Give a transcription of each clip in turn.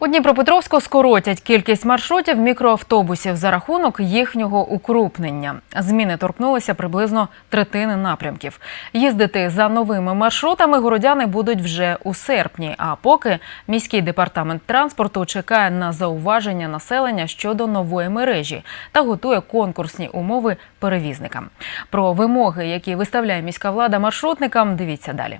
У Дніпропетровську скоротять кількість маршрутів мікроавтобусів за рахунок їхнього укрупнення. Зміни торкнулися приблизно третини напрямків. Їздити за новими маршрутами городяни будуть вже у серпні. А поки міський департамент транспорту чекає на зауваження населення щодо нової мережі та готує конкурсні умови перевізникам. Про вимоги, які виставляє міська влада маршрутникам, дивіться далі.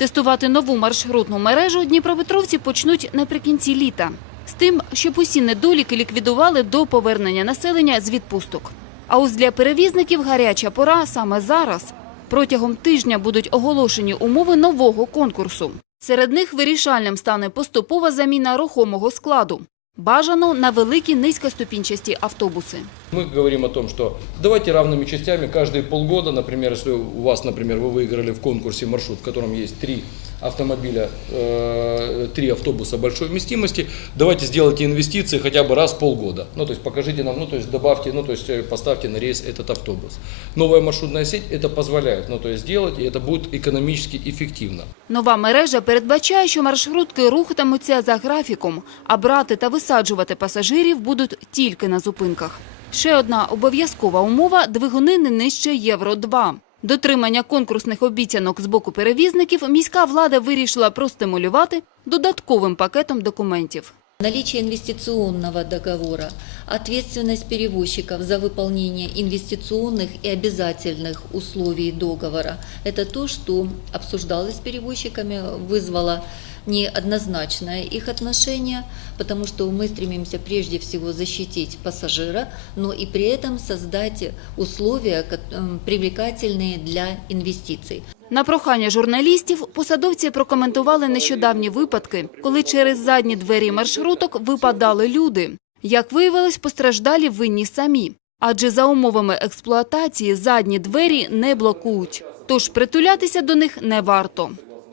Тестувати нову маршрутну мережу дніпропетровці почнуть наприкінці літа. З тим, щоб усі недоліки ліквідували до повернення населення з відпусток. А ось для перевізників гаряча пора саме зараз. Протягом тижня будуть оголошені умови нового конкурсу. Серед них вирішальним стане поступова заміна рухомого складу. Бажано на великі низькоступінчасті автобуси. Мы говорим о том, что давайте равными частями каждые полгода, например, если у вас, например, вы выиграли в конкурсе маршрут, в котором есть три автомобиля, э, три автобуса большой вместимости, давайте сделайте инвестиции хотя бы раз в полгода. Ну, то есть покажите нам, ну, то есть добавьте, ну, то есть э, поставьте на рейс этот автобус. Новая маршрутная сеть это позволяет, ну, то есть сделать, и это будет экономически эффективно. Нова мережа передбачає, що маршрутки рухатимуться за графіком, а брати та висаджувати пасажирів будуть тільки на зупинках. Ще одна обов'язкова умова – двигуни не нижче Євро-2. Дотримання конкурсних обіцянок з боку перевізників міська влада вирішила простимулювати додатковим пакетом документів. Наличие инвестиционного договора, ответственность перевозчиков за выполнение инвестиционных и обязательных условий договора – это то, что обсуждалось с перевозчиками, вызвало неоднозначное их отношение, потому что мы стремимся прежде всего защитить пассажира, но и при этом создать условия ко- м, привлекательные для инвестиций. На прохання журналістів посадовці прокоментували нещодавні випадки, коли через задні двері маршруток випадали люди. Як виявилось, постраждалі винні самі. Адже за умовами експлуатації задні двері не блокують. Тож притулятися до них не варто.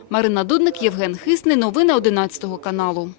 Марина Дудник, Євген Хисний. Новини 11 каналу.